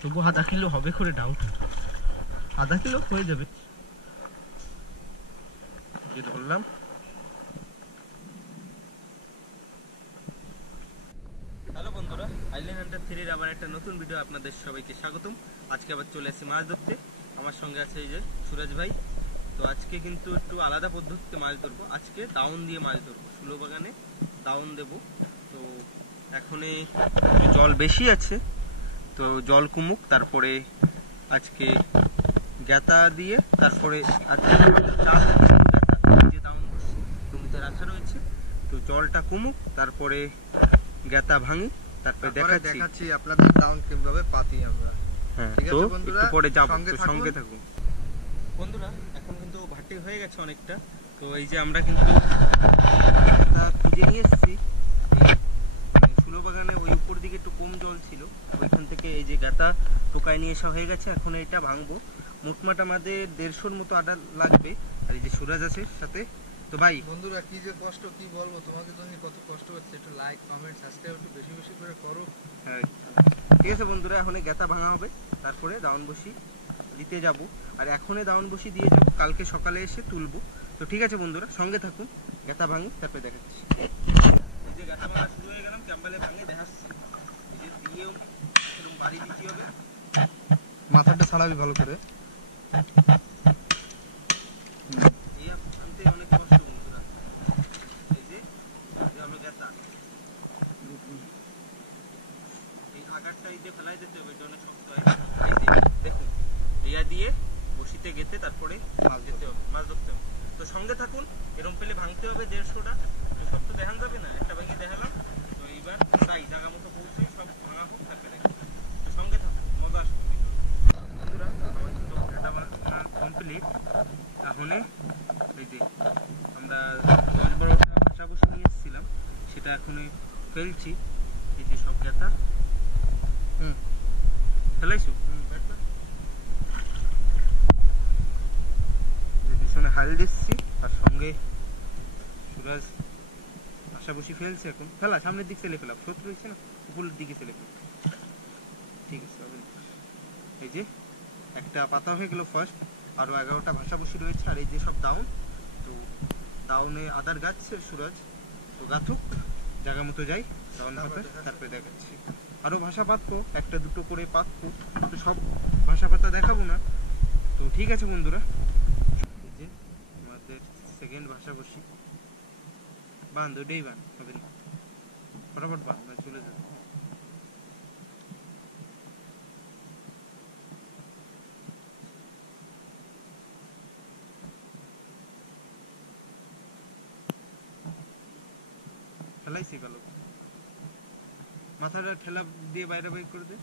তবু আধা কিলো হবে করে ডাউট, আধা কিলো হয়ে যাবে। ধরলাম। হ্যালো বন্ধুরা, আইল্যান্ড হান্টার 3-এর আবার একটা নতুন ভিডিও আপনাদের সবাইকে স্বাগতম। আজকে আবার চলে আসছি মাছ ধরতে। আমার সঙ্গে আছে এই যে সুরজ ভাই। তো আজকে কিন্তু একটু আলাদা পদ্ধতিতে মাছ ধরবো। আজকে দাউন দিয়ে মাছ ধরবো, সুলো বাগানে দাউন দেব। তো এখন একটু জল বেশি আছে, তো জল কমুক, তারপরে আজকে গ্যাতা দিয়ে, তারপরে আজকে যে দাউন জমিতে রাখা রয়েছে, তো জলটা কমুক, তারপরে গ্যাতা ভাঙি, তারপরে দেখাচ্ছি আপনাদের দাউন কিভাবে পাতি আমরা। হ্যাঁ, তো একটু পরে যাবো, সঙ্গে থাকুন বন্ধুরা। এখন কিন্তু ভাটি হয়ে গেছে অনেকটা। তো এই যে আমরা কিন্তু খুঁজে নিয়ে এসেছি সুলো বাগানে। ওই উপর দিকে একটু কম জল ছিল, ওইখান থেকে এই যে গাতা টোকায় নিয়ে এসা হয়ে গেছে। এখন এটা ভাঙবো। মোটমাট আমাদের 150-র মতো আটা লাগবে। আর এই যে সুরাজ আছে সাথে। তো ভাই বন্ধুরা, কি যে কষ্ট, কি বলবো তোমাকে, জন্য কত কষ্ট হচ্ছে। একটু লাইক, কমেন্ট, সাবস্ক্রাইব একটু বেশি বেশি করে করো। হ্যাঁ ঠিক আছে বন্ধুরা, এখন গাতা ভাঙা হবে, তারপরে দাউন বসি দিতে যাব। আর এখনই দাউন বসি দিয়ে যাব, কালকে সকালে এসে তুলবো। তো ঠিক আছে বন্ধুরা, সঙ্গে থাকুন। গাতা ভাঙি, তারপরে দেখাচ্ছি। এই যে গাতা ভাঙা শুরু হয়ে গেলাম, ক্যাম্বেলে ভাঙে দেখাচ্ছি। এই যে দিয়েও এরকম বাড়ি দিতে হবে, মাথাটা ছাড়াবি ভালো করে। এই আনতে অনেক কষ্ট বন্ধুরা। এই যে আমরা গাতা এই আগারটা এই যে ফেলাই দিতে হবে, এটা অনেক শক্ত হয়। এই যে দেখুন, ইয়া দিয়ে বসিতে গেতে তারপরে মাছ দিতে হবে, মাছ ধরতে হবে। তো সঙ্গে থাকুন। এরম পেলে ভাঙতে হবে 150টা। তো সব তো দেখান যাবে না, একটা ভেঙে দেখালাম। তো এইবার তাই জায়গা মতো পৌঁছে সব ভাঙা হোক, তারপরে দেখুন। তো সঙ্গে থাকুন, মজা আসবে বন্ধুরা। আমার কিন্তু ভাঙা কমপ্লিট। তাহলে এই যে আমরা 10-12টা ভাষা বসে নিয়ে এসেছিলাম, সেটা এখন ফেলছি। এই যে সব গাতা ফেলাইছো, পিছনে হাল দিচ্ছি, আর সঙ্গে সুরাজ পাশাপাশি ফেলছে। এখন ফেলা সামনের দিক ফেলে ফেলা, স্রোত রয়েছে না, উপরের দিকে ফেলে ফেলা। ঠিক আছে, এই যে একটা পাতা হয়ে গেল ফার্স্ট, আরো 11টা ভাষাবসি রয়েছে। আর এই যে সব দাউন, তো দাউনে আদার গাছ সুরাজ, তো গাছুক জায়গা মতো যাই দাউন পাতা, তারপরে দেখাচ্ছি। আরো ভাষা পাতবো, একটা দুটো করে পাতবো, তো সব ভাষা পাতা দেখাবো না। তো ঠিক আছে বন্ধুরা, এই যে আমাদের সেকেন্ড ভাষা বসি। বান্ধ ওইটাই বান হবে না, ফটাফট বান, চলে যাবে। ফেলাইছি গেল, মাথাটা ঠেলা দিয়ে বাইরে বাইর করে দে।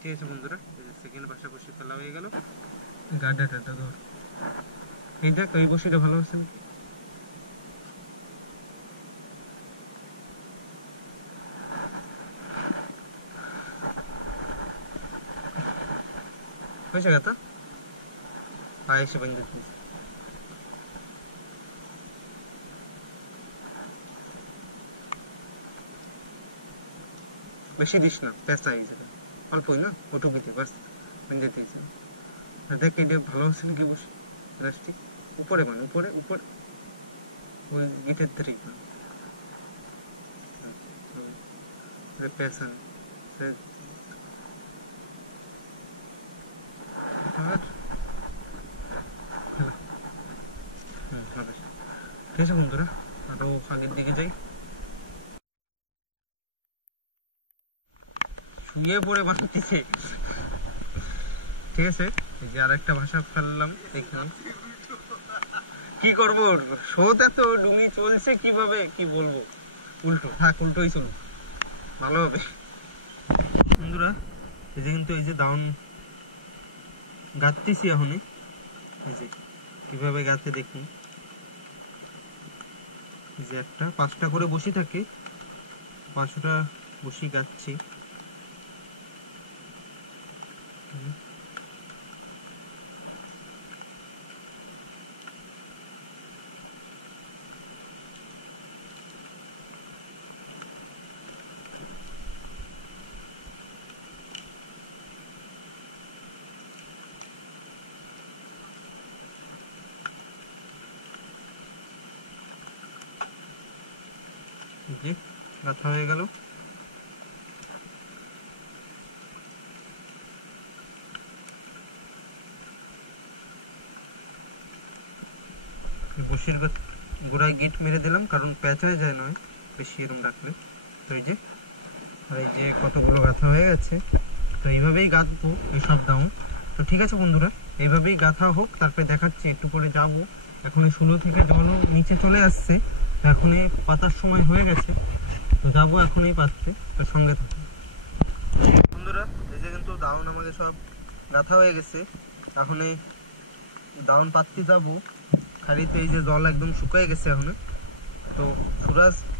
ঠিক আছে বন্ধুরা, সেকেন্ড ভাষা বসে ফেলা হয়ে গেল। গাড্ডাটা ধর, এই দেখ এই বসিটা ভালো আছে নাকি। হয়েছে গাতা পায়ে এসে বান্ধে দিস। বেশি দিস না, পেঁচা এই জায়গায় অল্পই না, ওটুক দিতে বাস বান্ধে দিয়েছে। দেখ এটা ভালো আছে নাকি বসে রাস্টি উপরে, মানে উপরে উপরে ওই গিটের ধারে পেঁচা আর হবে। ঠিক আছে বন্ধুরা, আরো আগের দিকে যাই। শুয়ে পড়ে বানাতেছে। ঠিক আছে, এই যে আরেকটা ভাষা ফেললাম এখানে। কি করবো, স্রোত এত ডুঙি চলছে, কিভাবে কি বলবো। উল্টো থাক, উল্টোই চলুক, ভালো হবে বন্ধুরা। এই যে কিন্তু এই যে দাউন গাঁথতেছি এখন, এই যে কিভাবে গাঁথে দেখুন। এই যে একটা 5টা করে বসি থাকে, 5টা বসি গাঁথছি। এই যে গাঁথা হয়ে গেল। বসির গোড়ায় গিট মেরে দিলাম, কারণ প্যাঁচ হয়ে যায় নয় বেশি এরকম রাখলে। তো এই যে আর এই যে কতগুলো গাঁথা হয়ে গেছে। তো এইভাবেই গাঁথবো এই সব ডাউন। তো ঠিক আছে বন্ধুরা, এইভাবেই গাঁথা হোক, তারপরে দেখাচ্ছি। একটু পরে যাব, এখন এই শুলো থেকে জলও নিচে চলে আসছে। তো এখন এই পাতার সময় হয়ে গেছে, তো যাবো এখনই পাততে। তো সঙ্গে থাকুন বন্ধুরা। এই যে কিন্তু ডাউন আমাকে সব গাঁথা হয়ে গেছে। এখন এই ডাউন পাততে যাবো। খালিতে এই যে জল একদম শুকিয়ে গেছে এখন। তো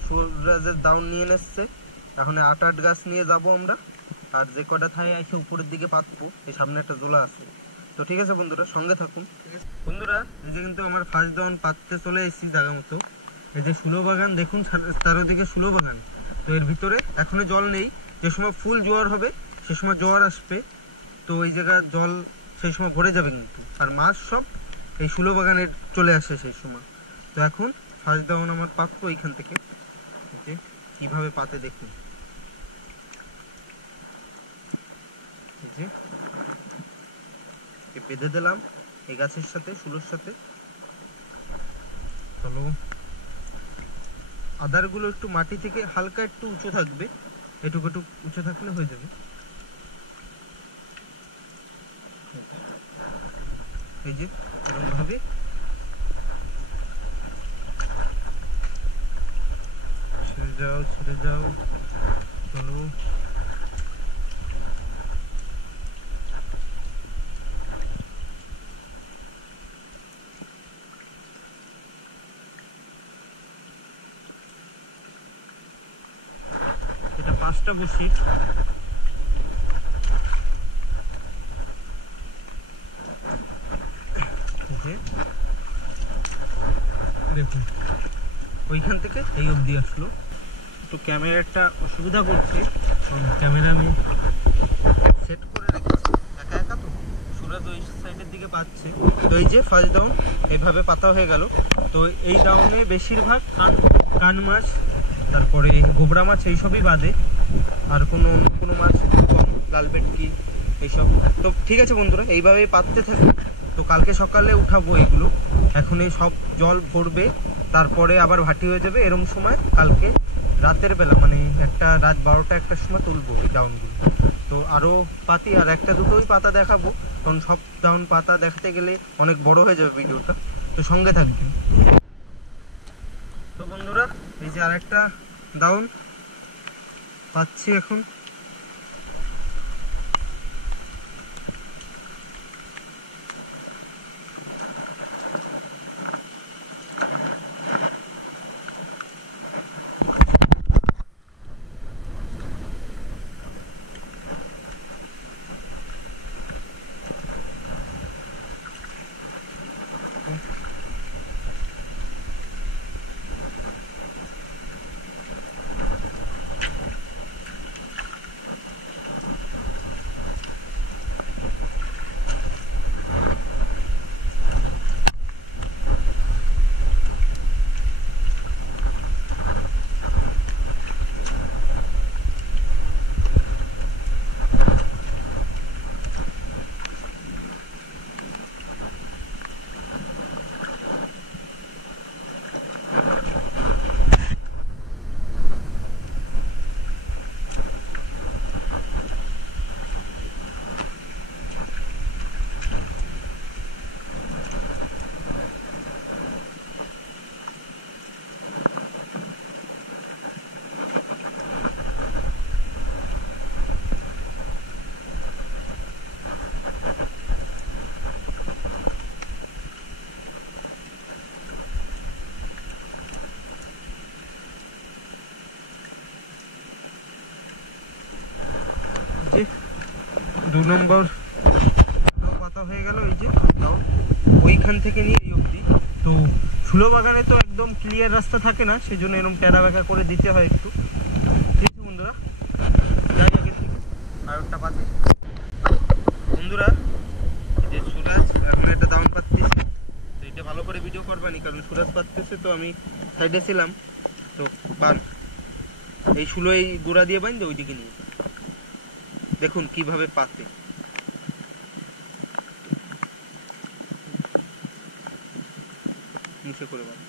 সুরাজের ডাউন নিয়ে এসছে। এখন 8 গাছ নিয়ে যাব আমরা, আর যে কটা থাই আছে উপরের দিকে পাতবো। এই সামনে একটা জোলা আছে। তো ঠিক আছে বন্ধুরা, সঙ্গে থাকুন। বন্ধুরা এই যে কিন্তু আমার ফার্স্ট ডাউন পাততে চলে এসেছি জায়গা মতো। এই যে শুলো বাগান দেখুন, চারোদিকে শুলো বাগান। তো এর ভিতরে এখনো জল নেই। যে সময় ফুল জোয়ার হবে সে সময় জোয়ার আসবে, তো এই জায়গায় জল সেই সময় ভরে যাবে কিন্তু। আর মাছ সব এই শুলো বাগানে চলে আসে সেই সময়। তো এখন ফার্স্ট ডাউন আমার পাতবো এইখান থেকে। যে কিভাবে পাতে দেখুন, এই যে বেঁধে দিলাম এই গাছের সাথে, শুলোর সাথে। চলো, আদারগুলো একটু মাটি থেকে হালকা একটু উঁচু থাকবে, এটুকু একটু উঁচু থাকলে হয়ে যাবে। এই যে এরকম ভাবে ছেড়ে যাও, ছেড়ে যাও। চলো, এটা 5টা বসি। দেখুন ওইখান থেকে এই অবধি আসলো। তো ক্যামেরাটা অসুবিধা করছে, ক্যামেরা আমি সেট করে রেখেছি একা একা। তো সুরাজ ওই সাইডের দিকে পাচ্ছে। তো এই যে ফার্স্ট ডাউন এইভাবে পাতা হয়ে গেল। তো এই ডাউনে বেশিরভাগ কান মাছ, তারপরে গোবরা মাছ এইসবই বাদে, আর কোনো মাছ কম, লাল ভেটকি এইসব। তো ঠিক আছে বন্ধুরা, এইভাবেই পাততে থাকি। তো কালকে সকালে উঠাবো এইগুলো। এখন এই সব জল ভরবে, তারপরে আবার ভাটি হয়ে যাবে। এরকম সময় কালকে রাতের বেলা, মানে রাত 12টা 1টার সময় তুলবো এই ডাউনগুলো। তো আরও পাতি আর একটা দুটোই পাতা দেখাবো, কারণ সব ডাউন পাতা দেখাতে গেলে অনেক বড় হয়ে যাবে ভিডিওটা। তো সঙ্গে থাকবেন। তো বন্ধুরা এই যে আরেকটা ডাউন পাচ্ছি এখন। যে 2 নম্বর পাতা হয়ে গেল। এই যে ওইখান থেকে নিয়ে এই অবধি। তো শুলো বাগানে তো একদম ক্লিয়ার রাস্তা থাকে না, সেই জন্য এরকম টেরা বেঁকা করে দিতে হয় একটু। ঠিক আছে বন্ধুরা, যাই আগে থেকে আর একটা পাতি। বন্ধুরা এই যে সুরাজ এখন একটা দাউন পাততেছে। তো এটা ভালো করে ভিডিও করবানি, কারণ সুরাজ পাততেছে তো আমি সাইডে ছিলাম। তো এই শুলো এই গোড়া দিয়ে বাইন্ধে ওইদিকে নিয়ে যান। দেখুন কিভাবে পাতে নিচে করে বাঁধে।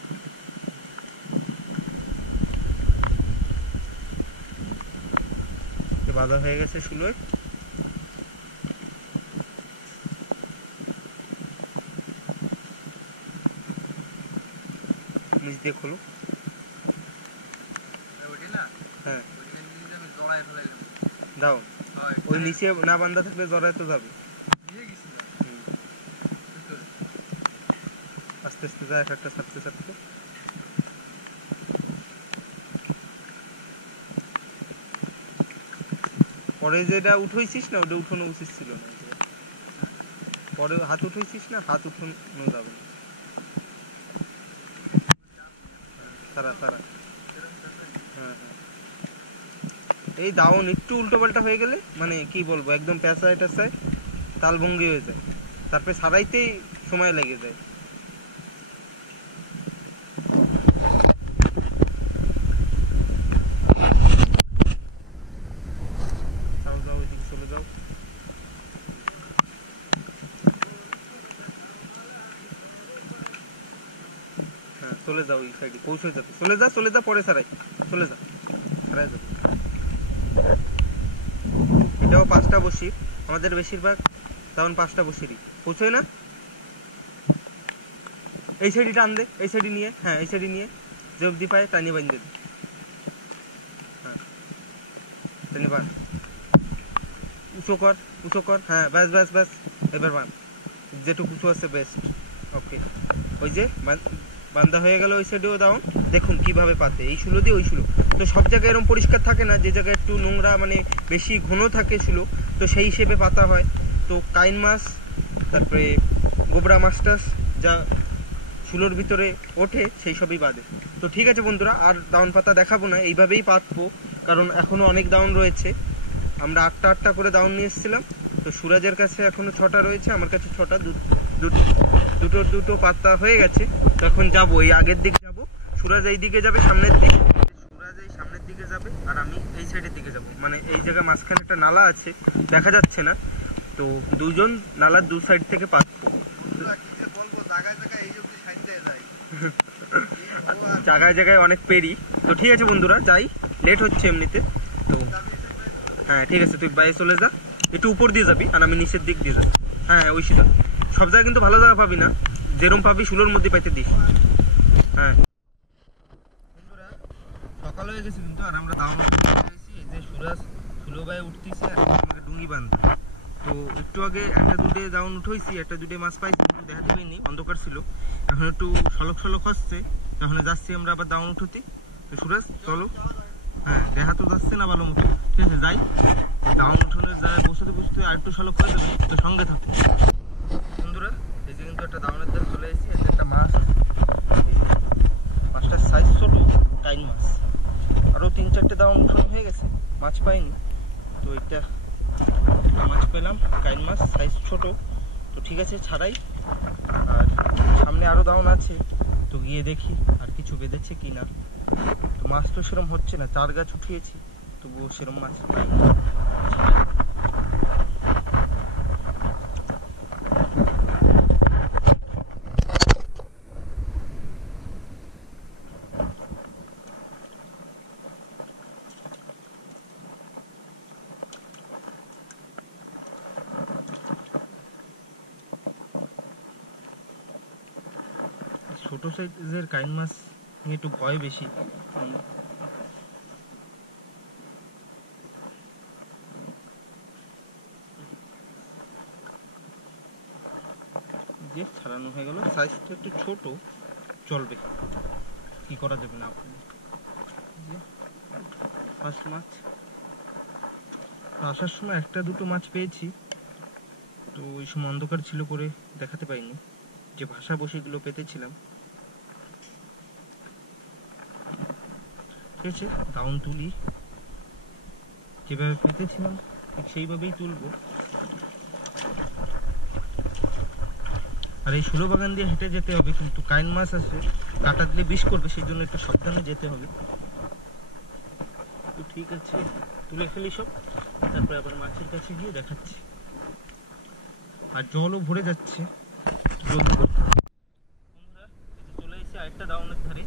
বাঁধা হয়ে গেছে শুলোয়। নিচ দিয়ে খোলো। হ্যাঁ দাও, ওই নিচে না বান্ধা থাকলে জড়ায় তো যাবে। আস্তে আস্তে যায় একটা ছাড়তে ছাড়তে। পরে যেটা উঠেছিস না ওটা উঠানো উচিত ছিল না, পরে হাত উঠেছিস না, হাত উঠানো যাবে না। তারা তারা হ্যাঁ হ্যাঁ, এই দাওন একটু উল্টো পাল্টা হয়ে গেলে মানে কি বলবো একদম পেঁচায় টেঁচায় তালভঙ্গি হয়ে যায়, তারপরে সারাইতেই সময় লেগে যায়। যাও ওইদিকে চলে যাও। হ্যাঁ চলে যাও, ওই সাইডে পৌঁছে যাবে। চলে যা পরে সারাই, চলে যা সারাই যাবে। এটাও 5টা বসি, আমাদের বেশিরভাগ তখন 5টা বসিরই পৌঁছয় না। এই সাইডে টান দে, এই সাইডে নিয়ে, হ্যাঁ এই সাইডে নিয়ে যে অব্দি পায় টানিয়ে বাঁধে দে। হ্যাঁ টানিয়ে বাঁধ, উঁচু কর, হ্যাঁ ব্যাস ব্যাস ব্যাস, এবার বাঁধ যেটুকু উঁচু আছে বেস্ট। ওকে, ওই যে বান্ধা হয়ে গেল। ওই সাইডেও দাউন। দেখুন কিভাবে পাতে, এই শুলো দিয়ে ওই শুলো। তো সব জায়গায় এরকম পরিষ্কার থাকে না, যে জায়গায় একটু নোংরা মানে বেশি ঘন থাকে শুলো, তো সেই হিসেবে পাতা হয়। তো কাইন মাছ, তারপরে গোবরা মাছ টাছ যা শুলোর ভিতরে ওঠে সেই সবই বাদে। তো ঠিক আছে বন্ধুরা, আর দাউন পাতা দেখাবো না, এইভাবেই পাতবো, কারণ এখনো অনেক দাউন রয়েছে। আমরা 8টা করে দাউন নিয়ে এসেছিলাম, তো সুরাজের কাছে এখনো 6টা রয়েছে, আমার কাছে 6টা, দুটো পাতা হয়ে গেছে। তো এখন যাবো, এই আগের দিকে যাবো, সুরাজ এই দিকে যাবে সামনের দিকে, সুরাজ এই সামনের দিকে যাবে আর আমি এই সাইডের দিকে যাব। মানে এই জায়গায় মাঝখানে একটা নালা আছে, দেখা যাচ্ছে না, তো দুজন নালার দু সাইড থেকে পাতবো। জায়গায় জায়গায় অনেক পেরি। তো ঠিক আছে বন্ধুরা, যাই, লেট হচ্ছে এমনিতে। তো হ্যাঁ ঠিক আছে, তুই বাইরে চলে যা, একটু উপর দিয়ে যাবি আর আমি নিচের দিক দিয়ে যাবি। হ্যাঁ ওই সেটা, সব জায়গায় কিন্তু ভালো জায়গা পাবি না, যেরকম পাবি শুলোর মধ্যে পাইতে দিস। হ্যাঁ বন্ধুরা, সকাল হয়ে গেছে কিন্তু, আর আমরা দাওয়া পেয়েছি। এই যে সুরাজ শুলো বায়ে উঠতেছে, আমাকে ডুঙ্গি বাঁধ। তো একটু আগে একটা দুটে দাউন উঠেছি, একটা দুটে মাছ পাইছি, কিন্তু দেখাতে পাইনি, অন্ধকার ছিল। এখন একটু সলক হচ্ছে, এখন যাচ্ছি আমরা আবার দাউন উঠতে। তো সুরাজ চলো, হ্যাঁ দেখা তো যাচ্ছে না ভালো মতো, ঠিক আছে যাই। দাউন উঠোনের জায়গায় বসতে আর একটু সলক হয়ে যাবে, তো সঙ্গে থাকো বন্ধুরা। এই যে কিন্তু একটা দাউনের ধারে চলে এসেছি, এই যে একটা মাছ আছে, মাছটার সাইজ ছোট, কাইন মাছ। আরও 3-4টে দাউন উঠানো হয়ে গেছে, মাছ পাইনি। তো এটা মাছ পেলাম, কাইন মাছ, সাইজ ছোট। তো ঠিক আছে ছাড়াই, আর সামনে আরও দাউন আছে, তো গিয়ে দেখি আর কিছু বেঁধেছে কি না। তো মাছ তো সেরকম হচ্ছে না, 4 গাছ উঠিয়েছি, তবুও সেরকম মাছ পাই। ছোট সাইজের কাইন মাছ নিয়ে একটু ভয় বেশি। যে ছাড়ানো হয়ে গেল, সাইজটা একটু ছোট, চলবে, কি করা যাবে না। ফার্স্ট মাছ আসার সময় 1-2 মাছ পেয়েছি, তো ওই সময় অন্ধকার ছিল করে দেখাতে পাইনি, যে ভাষা বসিগুলো পেতেছিলাম। ঠিক আছে, দাউন তুলি, যেভাবে পেতেছিলাম ঠিক সেইভাবেই তুলবো। আর এই শুলো বাগান দিয়ে হেঁটে যেতে হবে, কিন্তু কাইন মাছ আছে, কাটা দিলে বিষ করবে, সেই জন্য একটু সাবধানে যেতে হবে। তো ঠিক আছে, তুলে ফেলি সব, তারপরে আবার মাছের কাছে গিয়ে দেখাচ্ছি। আর জলও ভরে যাচ্ছে, জলদি করতে হবে। বন্ধুরা, এই যে চলে এসেছি আরেকটা দাউনের ধারে।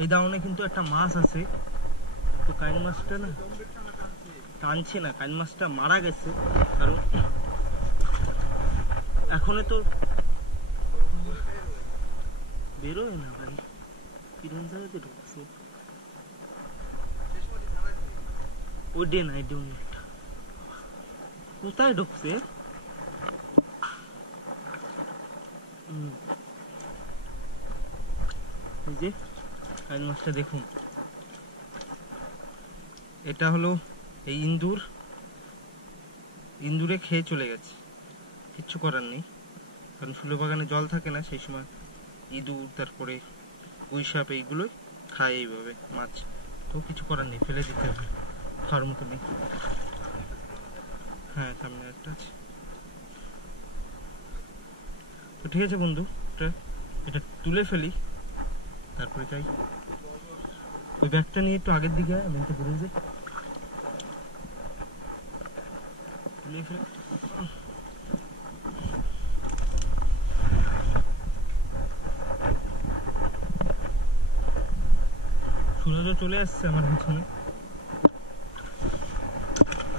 এই দাউনে কিন্তু একটা মাছ আছে, তো কাইন মাছটা না টানছে না, কাইন মাছটা মারা গেছে। কারণ এখনো তো বেরোয় না ভাই, কিরম জায়গাতে ঢুকছে। ওই ডে নাই ডোনটা কোথায় ঢুকছে? এই যে কাইন মাছটা দেখুন, এটা হলো এই ইন্দুরে খেয়ে চলে গেছে, কিচ্ছু করার নেই। কারণ ফুলের বাগানে জল থাকে না সেই সময়, ইঁদুর তারপরে গুইসাপ এইগুলোই খায় এইভাবে মাছ। তো কিছু করার নেই, ফেলে দিতে হবে, খাওয়ার মতো নেই। হ্যাঁ, সামনে একটা আছে। তো ঠিক আছে বন্ধু, এটা তুলে ফেলি, তারপরে যাই। ওই ব্যাগটা নিয়ে একটু আগের দিকে আমি তো ঘুরে যাই, তুলে ফেলি। সুরাজও চলে আসছে আমার পিছনে,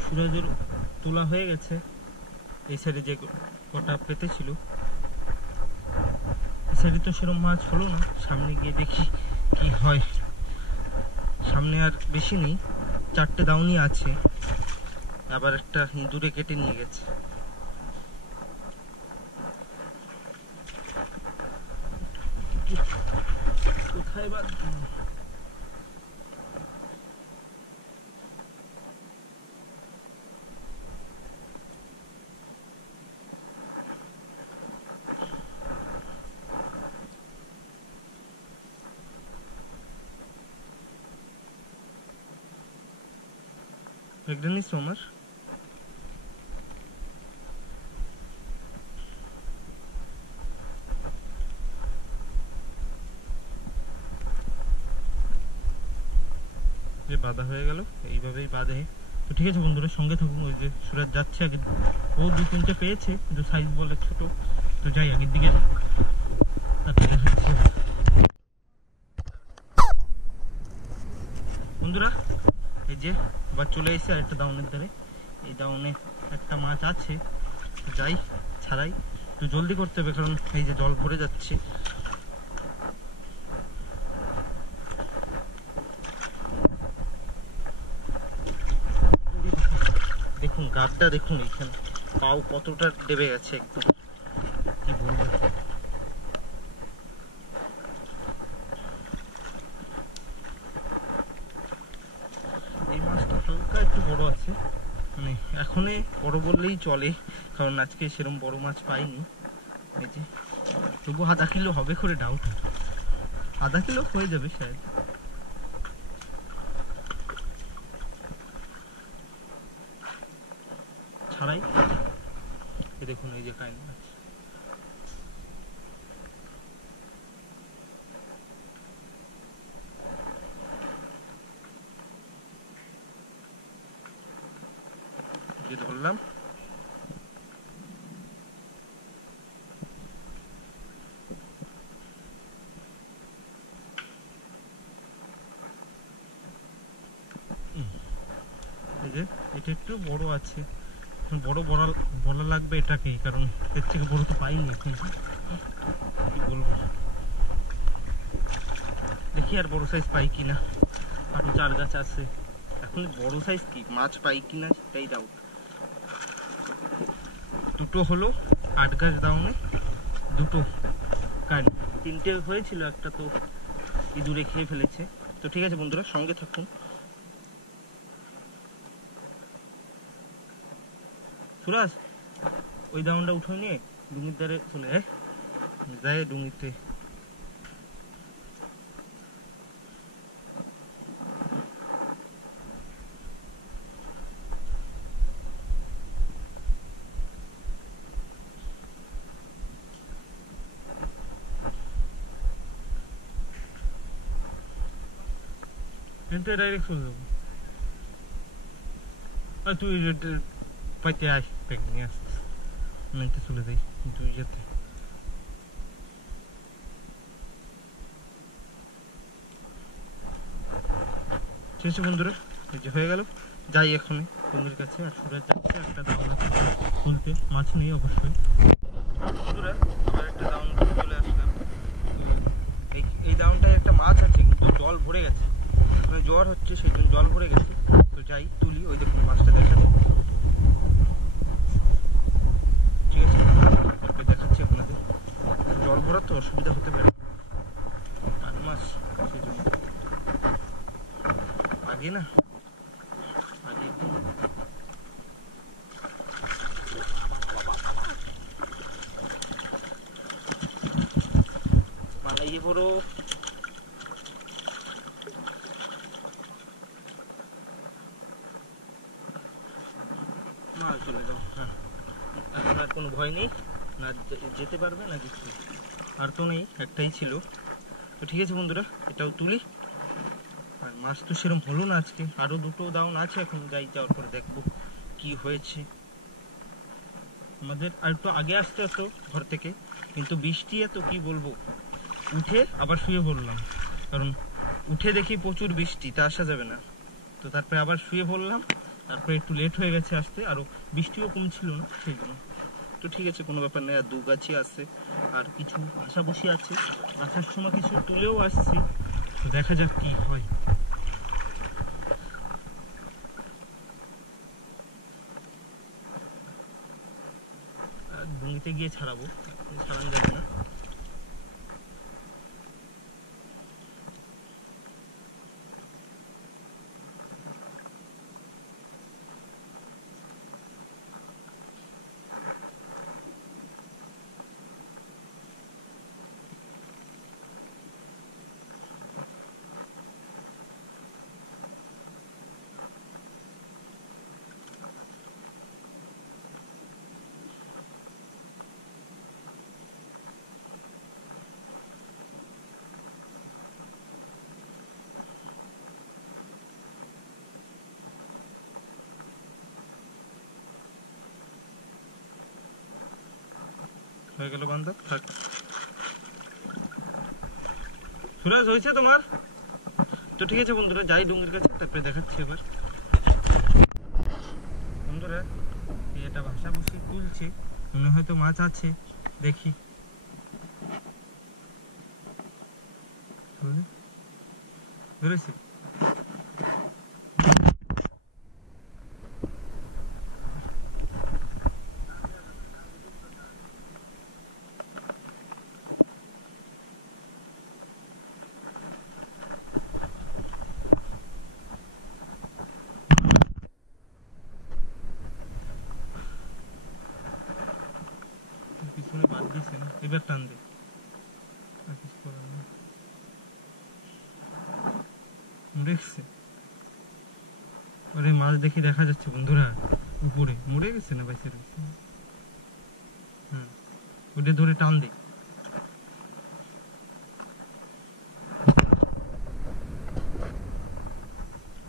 সুরাজের তোলা হয়ে গেছে। এই সাইডে যে কটা পেতে ছিল, এই সাইডে তো সেরকম মাছ হলো না। সামনে গিয়ে দেখি কি হয়। সামনে আর বেশি নেই, 4টে দাউনি আছে, আবার একটা ইঁদুরে কেটে নিয়ে গেছে। কোথায় বা একটা নিস আমার। যে বাঁধা হয়ে গেল, এইভাবেই বাঁধে। তো ঠিক আছে বন্ধুরা, সঙ্গে থাকুন। ওই যে সুরাজ যাচ্ছে আগে, ও 2-3টে পেয়েছে কিন্তু সাইজ বলে ছোট। তো যাই আগের দিকে, তারপরে দেখাচ্ছি। বন্ধুরা, এই যে আবার চলে এসেছে আরেকটা দাউনের ধারে। এই দাউনে একটা মাছ আছে, যাই ছাড়াই, একটু জলদি করতে হবে কারণ এই যে জল ভরে যাচ্ছে। দেখুন গাবটা দেখুন, এইখানে পাও কতটা ডেবে গেছে, একদম কি বলবো। এই মাছটা হালকা একটু বড় আছে, মানে এখনই বড় বললেই চলে, কারণ আজকে সেরকম বড় মাছ পাইনি। এই যে তবু আধা কিলো হবে করে ডাউট, আধা কিলো হয়ে যাবে শায়দ। ছাড়াই, এই দেখুন এই যে কাইন মাছ। ধরলাম, এই যে এটা একটু বড় আছে, বড় বলা লাগবে এটাকেই, কারণ এর থেকে বড় তো পাইনি এখন, কি বলবো। দেখি আর বড় সাইজ পাই কিনা, আরো 4 গাছ আছে এখন, বড় সাইজ কি মাছ পাই কিনা সেটাই ডাউট। দুটো হলো 8 গাছ দাউনে, দুটো কান, 3টে হয়েছিল, একটা তো ইঁদুরে খেয়ে ফেলেছে। তো ঠিক আছে বন্ধুরা, সঙ্গে থাকুন। সুরাজ, ওই দাউনটা উঠে নিয়ে ডুঙির ধারে চলে যায়, ডুঙিতে কিন্তু ডাইরেক্ট চলে যাবো। তুই পাইতে আয়, ব্যাগ নিয়ে আসছিস, মেনতে চলে যাই তুই যেতে। ঠিক আছে বন্ধুরা, এই যে হয়ে গেল, যাই এখনই বন্ধুর কাছে। আর সুরাজ যাচ্ছে একটা দাওয়া তুলতে, মাছ নেই অবশ্যই। বন্ধুরা আবার একটা দাউন চলে আসলাম। এই দাউনটায় একটা মাছ আছে কিন্তু জল ভরে গেছে, মানে জ্বর হচ্ছে সেই জন্য জল ভরে গেছে। তো যাই তুলি, ওই দেখুন মাছটা দেখাচ্ছি, ঠিক আছে তারপরে দেখাচ্ছি আপনাদের। জল ভরার তো অসুবিধা হতে পারে, আর মাছ সেই জন্য আগে না আগে পালাইয়ে পড়ো। মাল চলে যাও, হ্যাঁ এখন আর কোনো ভয় নেই, না যেতে পারবে না কিছু, আর তো নেই, একটাই ছিল। তো ঠিক আছে বন্ধুরা, এটাও তুলি। আর মাছ তো সেরকম হলো না আজকে, আরও দুটো দাউন আছে, এখন যাই, যাওয়ার পরে দেখবো কি হয়েছে। আমাদের আর একটু আগে আসতে হতো ঘর থেকে, কিন্তু বৃষ্টি এত কি বলবো, উঠে আবার শুয়ে পড়লাম, কারণ উঠে দেখি প্রচুর বৃষ্টি, তা আসা যাবে না। তো তারপরে আবার শুয়ে পড়লাম, তারপরে একটু লেট হয়ে গেছে আসতে, আরও বৃষ্টিও কম ছিল না সেই জন্য। তো ঠিক আছে, কোনো ব্যাপার নেই, আর দু গাছি আছে, আর কিছু ভাষাভুষি আছে, আসার সময় কিছু তুলেও আসছি, তো দেখা যাক কি হয়। ভূমিতে গিয়ে ছাড়াবো, ছাড়ানো যাবে না। হয়ে গেল বান্ধব, থাক। সুরাজ হয়েছে তোমার? তো ঠিক আছে বন্ধুরা, যাই ডুঙ্গির কাছে, তারপরে দেখাচ্ছি এবার। বন্ধুরা এটা ভাষা বসে তুলছে, মনে হয়তো মাছ আছে, দেখি। বেরোছে, পিছনে বাদ দিছে না, এবার টান দে, আর কিছু করার নেই। মরে গেছে, আরে মাছ দেখি দেখা যাচ্ছে বন্ধুরা, উপরে মরে গেছে না বাইসে রয়েছে। হুম, ওটা ধরে টান দে।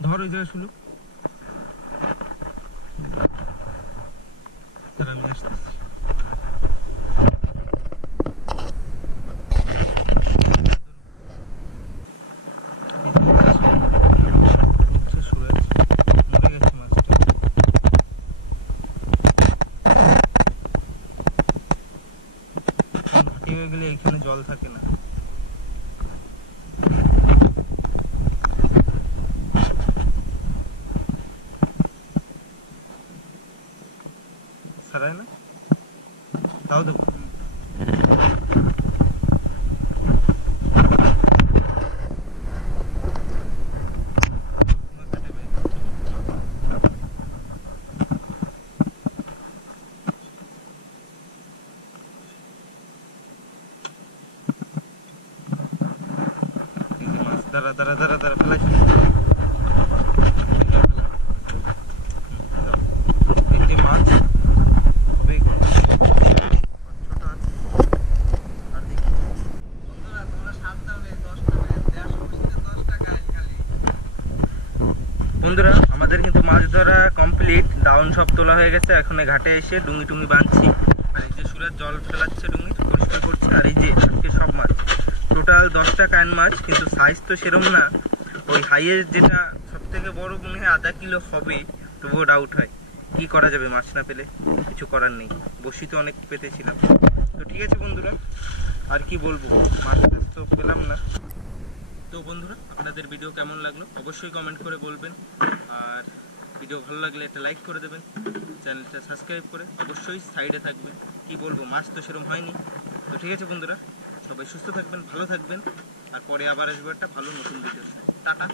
ধর ওই জায়গায় শুলো, তারা আমি আসতেছি। গেলে এখানে জল থাকে না, সারায় না, তাও দেবো। দাঁড়া দাঁড়া দাঁড়া দাঁড়া, ফেলাই একটি মাছ হবেই, ছোট আছে। আর দেখি বন্ধুরা তোমরা সাবধানে 10 টাকা 150 10 টাকা খালি। বন্ধুরা আমাদের কিন্তু মাছ ধরা কমপ্লিট, ডাউন সব তোলা হয়ে গেছে। এখন এই ঘাটে এসে ডুঙি টুঙি বাঁধছি, আর এই যে সুরাজ জল ফেলাচ্ছে, ডুঙি পরিষ্কার করছে। আর এই যে আজকে সব মাছ টোটাল 10টা কান মাছ, কিন্তু সাইজ তো সেরম না। ওই হাইয়েস্ট যেটা সব থেকে বড় মনে হয় আধা কিলো হবে, তবুও ডাউট হয়। কি করা যাবে, মাছ না পেলে কিছু করার নেই। বসি তো অনেক পেতেছিলাম। তো ঠিক আছে বন্ধুরা, আর কি বলবো, মাছ টাছ তো পেলাম না। তো বন্ধুরা আপনাদের ভিডিও কেমন লাগলো অবশ্যই কমেন্ট করে বলবেন, আর ভিডিও ভালো লাগলে একটা লাইক করে দেবেন, চ্যানেলটা সাবস্ক্রাইব করে অবশ্যই সাইডে থাকবেন। কি বলবো, মাছ তো সেরকম হয়নি। তো ঠিক আছে বন্ধুরা, সবাই সুস্থ থাকবেন, ভালো থাকবেন, আর পরে আবার আসবো একটা ভালো নতুন ভিডিও। টাটা।